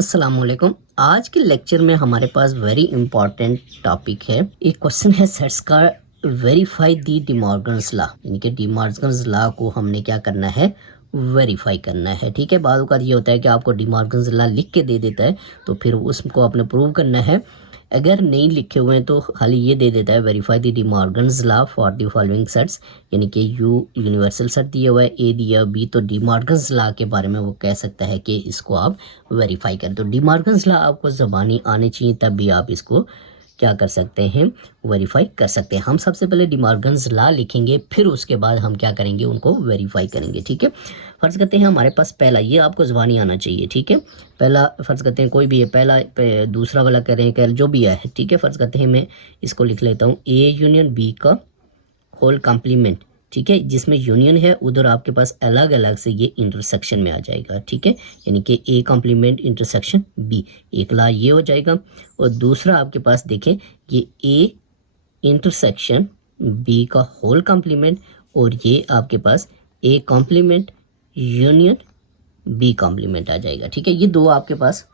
अस्सलामुअलैकुम। आज के लेक्चर में हमारे पास वेरी इंपॉर्टेंट टॉपिक है। एक क्वेश्चन है सेट्स का वेरीफाई दी डिमॉर्गन्स लॉ, यानी कि डिमॉर्गन्स लॉ को हमने क्या करना है, वेरीफाई करना है। ठीक है, बाद का ये होता है कि आपको डिमॉर्गन्स लॉ लिख के दे देता है तो फिर उसको आपने प्रूव करना है। अगर नहीं लिखे हुए हैं तो खाली ये दे देता है verify the De Morgan's law for the following sets, यानी कि यू यूनिवर्सल सेट दिया हुआ है, ए दिया बी, तो डिमॉर्गन्स लॉ के बारे में वो कह सकता है कि इसको आप वेरीफाई करें। तो डिमॉर्गन्स लॉ आपको ज़बानी आनी चाहिए, तब भी आप इसको क्या कर सकते हैं, वेरीफाई कर सकते हैं। हम सबसे पहले डिमॉर्गन्स लॉ लिखेंगे, फिर उसके बाद हम क्या करेंगे, उनको वेरीफाई करेंगे। ठीक है, फ़र्ज़ करते हैं हमारे पास पहला, ये आपको ज़बानी आना चाहिए। ठीक है, पहला फ़र्ज़ करते हैं कोई भी है, पहला दूसरा वाला करें कर जो भी है। ठीक है, फ़र्ज़ करते हैं मैं इसको लिख लेता हूँ ए यूनियन बी का होल कॉम्प्लीमेंट। ठीक है, जिसमें यूनियन है उधर आपके पास अलग अलग से ये इंटरसेक्शन में आ जाएगा। ठीक है, यानी कि ए कॉम्प्लीमेंट इंटरसेक्शन बी, एक ला ये हो जाएगा। और दूसरा आपके पास देखें ये ए इंटरसेक्शन बी का होल कॉम्प्लीमेंट, और ये आपके पास A complement union B complement आ जाएगा। ठीक है, ये दो आपके पास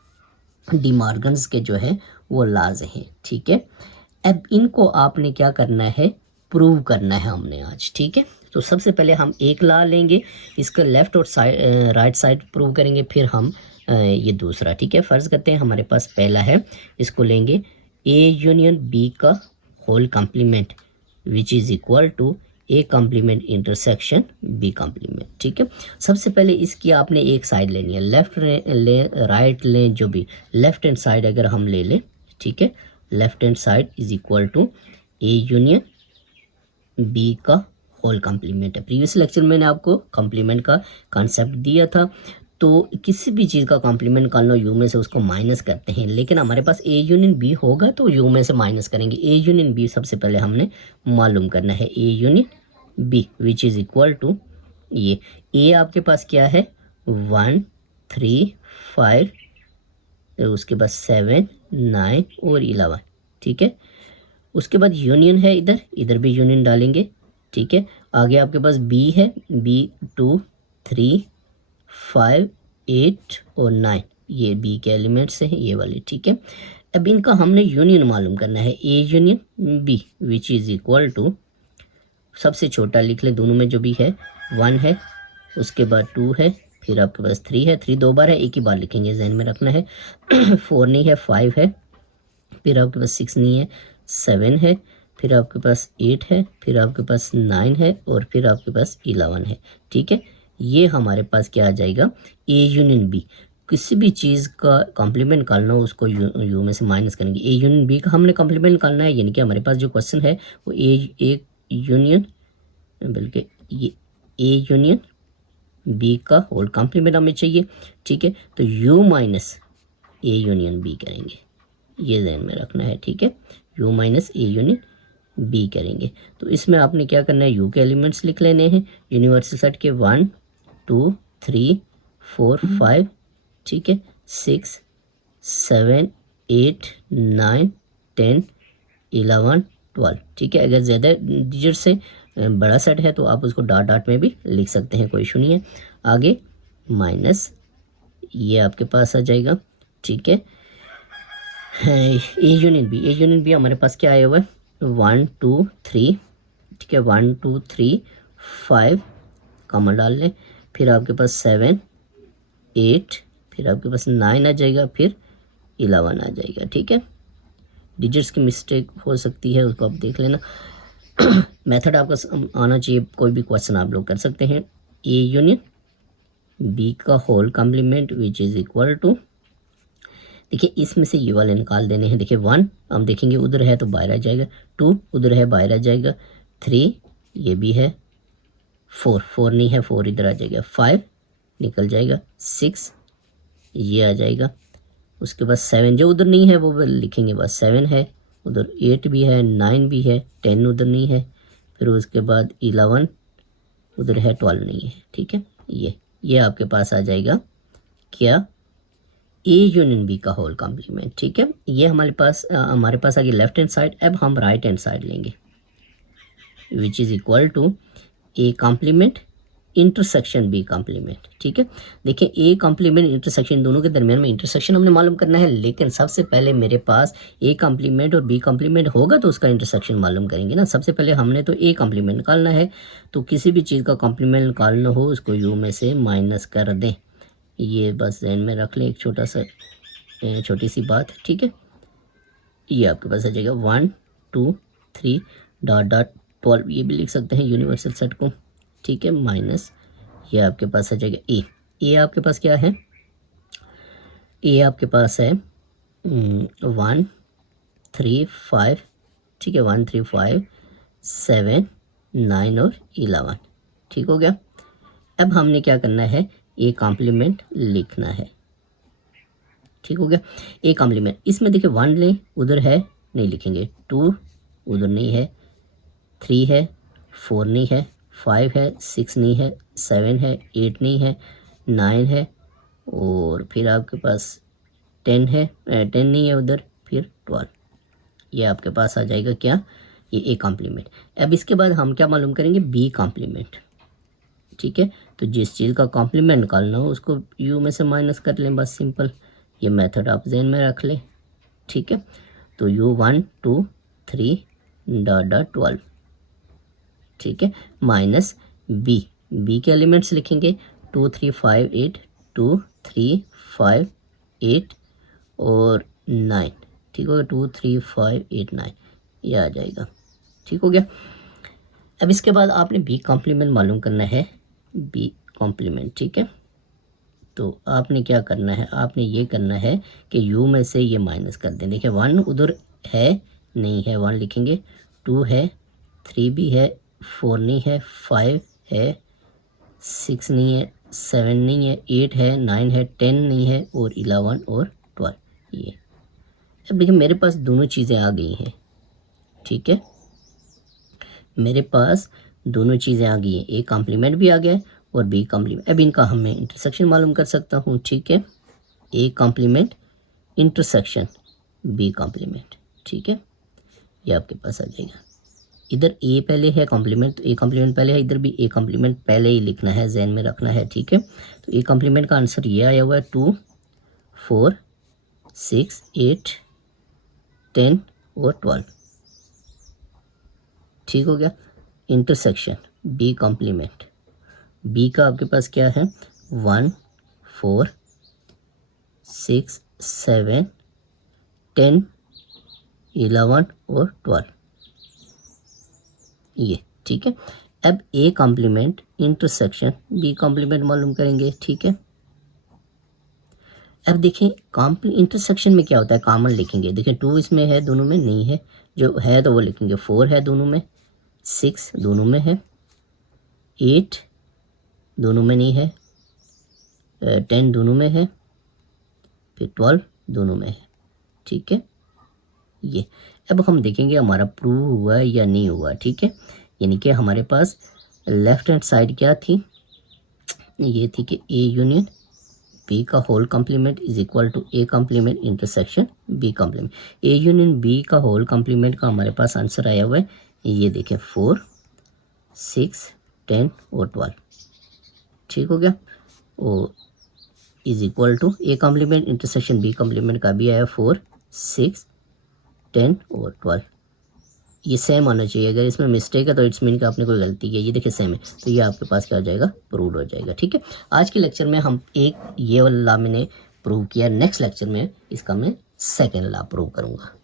डिमॉर्गन्स के जो है वो लाज हैं। ठीक है, अब इनको आपने क्या करना है, प्रूव करना है हमने आज। ठीक है, तो सबसे पहले हम एक ला लेंगे, इसका लेफ़्ट और साइड राइट साइड प्रूव करेंगे, फिर हम ये दूसरा। ठीक है, फ़र्ज़ करते हैं हमारे पास पहला है, इसको लेंगे ए यूनियन बी का whole complement which is equal to A complement intersection B complement. ठीक है, सबसे पहले इसकी आपने एक साइड लेनी है, लेफ़्ट लें राइट लें, जो भी लेफ़्ट हैंड साइड अगर हम ले लें। ठीक है, left hand side is equal to A union B का होल कॉम्प्लीमेंट है। प्रीवियस लेक्चर में मैंने आपको कॉम्प्लीमेंट का कॉन्सेप्ट दिया था। तो किसी भी चीज़ का कॉम्प्लीमेंट कर लो, यू में से उसको माइनस करते हैं, लेकिन हमारे पास ए यूनियन बी होगा तो यू में से माइनस करेंगे। ए यूनियन बी सबसे पहले हमने मालूम करना है, A union B which is equal to ये ए आपके पास क्या है 1 3 5, तो उसके बाद 7 9 और 11। ठीक है, उसके बाद यूनियन है, इधर भी यूनियन डालेंगे। ठीक है, आगे आपके पास बी है, बी 2 3 5 8 और 9, ये बी के एलिमेंट्स हैं ये वाले। ठीक है, अब इनका हमने यूनियन मालूम करना है, A union B which is equal to, सबसे छोटा लिख लें दोनों में जो भी है, 1 है, उसके बाद 2 है, फिर आपके पास 3 है, 3 दो बार है, एक ही बार लिखेंगे, जहन में रखना है। 4 नहीं है, 5 है, फिर आपके पास 6 नहीं है, 7 है, फिर आपके पास 8 है, फिर आपके पास 9 है, और फिर आपके पास 11 है। ठीक है, ये हमारे पास क्या आ जाएगा, ए यूनियन बी। किसी भी चीज़ का कॉम्प्लीमेंट निकालना हो उसको यू में से माइनस करेंगे, ए यूनियन बी का हमने कॉम्प्लीमेंट निकालना है, यानी कि हमारे पास जो क्वेश्चन है वो ए यूनियन, बल्कि ये ए यूनियन बी का होल कॉम्प्लीमेंट हमें चाहिए। ठीक है, तो U minus A union B करेंगे, ये ध्यान में रखना है। ठीक है, U minus A union B करेंगे, तो इसमें आपने क्या करना है, यू के एलिमेंट्स लिख लेने हैं यूनिवर्सल सेट के 1 2 3 4 5। ठीक है, 6 7 8 9 10 11 12। ठीक है, अगर ज़्यादा डिजिट से बड़ा सेट है तो आप उसको डॉट डॉट में भी लिख सकते हैं, कोई इशू नहीं है। आगे माइनस ये आपके पास आ जाएगा। ठीक है, ए यूनियन बी हमारे पास क्या आया हुआ है, 1 2 3। ठीक है, 1 2 3 5 कॉमन डाल लें, फिर आपके पास 7 8, फिर आपके पास 9 आ जाएगा, फिर 11 आ जाएगा। ठीक है, डिजिट्स की मिस्टेक हो सकती है, उसको आप देख लेना। मेथड आपका आना चाहिए, कोई भी क्वेश्चन आप लोग कर सकते हैं। ए यूनियन बी का whole complement which is equal to, देखिए इसमें से ये वाले निकाल देने हैं। देखिए 1 हम देखेंगे उधर है तो बाहर आ जाएगा, 2 उधर है बाहर आ जाएगा, 3 ये भी है, 4 नहीं है, 4 इधर आ जाएगा, 5 निकल जाएगा, 6 ये आ जाएगा, उसके बाद 7 जो उधर नहीं है वो लिखेंगे, बस 7 है, उधर 8 भी है, 9 भी है, 10 उधर नहीं है, फिर उसके बाद 11 उधर है, 12 नहीं है। ठीक है, ये आपके पास आ जाएगा क्या, ए यूनियन बी का होल कॉम्प्लीमेंट। ठीक है, ये हमारे पास आ गया लेफ्ट हैंड साइड। अब हम राइट हैंड साइड लेंगे which is equal to A complement intersection B complement. ठीक है, देखिए ए कॉम्प्लीमेंट इंटरसेक्शन, दोनों के दरमियान में इंटरसेक्शन हमने मालूम करना है, लेकिन सबसे पहले मेरे पास ए कॉम्प्लीमेंट और बी कॉम्प्लीमेंट होगा तो उसका इंटरसेक्शन मालूम करेंगे ना। सबसे पहले हमने तो ए कॉम्प्लीमेंट निकालना है, तो किसी भी चीज़ का कॉम्प्लीमेंट निकालना हो उसको यू में से माइनस कर दें। ये बस ध्यान में रख लें, एक छोटी सी बात। ठीक है, ये आपके पास आ जाएगा 1 2 3 डॉट डॉट 12, ये भी लिख सकते हैं यूनिवर्सल सेट को। ठीक है, माइनस ये आपके पास आ जाएगा ए आपके पास क्या है, ए आपके पास है 1 3 5। ठीक है, 1 3 5 7 9 और 11। ठीक हो गया। अब हमने क्या करना है, ए कॉम्प्लीमेंट लिखना है। ठीक हो गया, ए कॉम्प्लीमेंट, इसमें देखिए 1 लें, उधर है नहीं लिखेंगे, 2 उधर नहीं है, 3 है, 4 नहीं है, 5 है, 6 नहीं है, 7 है, 8 नहीं है, 9 है, और फिर आपके पास 10 है, 10 नहीं है उधर, फिर 12। ये आपके पास आ जाएगा क्या, ये ए कॉम्प्लीमेंट। अब इसके बाद हम क्या मालूम करेंगे, बी कॉम्प्लीमेंट। ठीक है, तो जिस चीज़ का कॉम्प्लीमेंट निकालना हो उसको यू में से माइनस कर लें, बस सिंपल। ये मेथड आप ज़हन में रख लें। ठीक है, तो यू 1 2 3 डॉट डॉट 12। ठीक है, माइनस बी के एलिमेंट्स लिखेंगे 2 3 5 8, 2 3 5 8 और 9। ठीक हो गया, 2 3 5 8 9, ये आ जाएगा। ठीक हो गया। अब इसके बाद आपने बी कॉम्प्लीमेंट मालूम करना है, बी कॉम्प्लीमेंट। ठीक है, तो आपने क्या करना है, आपने ये करना है कि यू में से ये माइनस कर दें। देखिए 1 उधर है नहीं है, 1 लिखेंगे, 2 है, 3 भी है, 4 नहीं है, 5 है, 6 नहीं है, 7 नहीं है, 8 है, 9 है, 10 नहीं है, और 11 और 12। ये अब देखिए मेरे पास दोनों चीज़ें आ गई हैं। ठीक है, मेरे पास दोनों चीज़ें आ गई हैं, ए कॉम्प्लीमेंट भी आ गया और बी कॉम्प्लीमेंट। अब इनका हमें इंटरसेक्शन मालूम कर सकता हूँ। ठीक है, A complement intersection B complement. ठीक है, ये आपके पास आ जाएगा। इधर ए पहले है कॉम्प्लीमेंट, तो ए कॉम्प्लीमेंट पहले है, इधर भी ए कॉम्प्लीमेंट पहले ही लिखना है, जहन में रखना है। ठीक है, तो ए कॉम्प्लीमेंट का आंसर ये आया हुआ है 2 4 6 8 10 और 12। ठीक हो गया। इंटरसेक्शन बी कॉम्प्लीमेंट, बी का आपके पास क्या है 1 4 6 7 10 11 और 12, ये। ठीक है, अब A complement intersection B complement मालूम करेंगे। ठीक है, अब देखें इंटरसेक्शन में क्या होता है, कॉमन लिखेंगे। देखिए 2 इसमें है, दोनों में नहीं है, जो है तो वो लिखेंगे, 4 है दोनों में, 6 दोनों में है, 8 दोनों में नहीं है, 10 दोनों में है, फिर 12 दोनों में है। ठीक है, ये अब हम देखेंगे हमारा प्रूव हुआ या नहीं हुआ। ठीक है, यानी कि हमारे पास लेफ्ट हैंड साइड क्या थी, ये थी कि ए यूनियन बी का whole complement is equal to A complement intersection B complement. A union B का होल कॉम्प्लीमेंट का हमारे पास आंसर आया हुआ है, ये देखें 4 6 10 और 12। ठीक हो गया, और is equal to A complement intersection B complement का भी आया 4 6 10 और 12। ये सेम आना चाहिए, अगर इसमें मिस्टेक है तो इट्स मीन कि आपने कोई गलती की है। ये देखिए सेम है, तो ये आपके पास क्या हो जाएगा, प्रूव हो जाएगा। ठीक है, आज के लेक्चर में हम एक ये वाला मैंने प्रूव किया, नेक्स्ट लेक्चर में इसका मैं सेकेंड लॉ प्रूव करूँगा।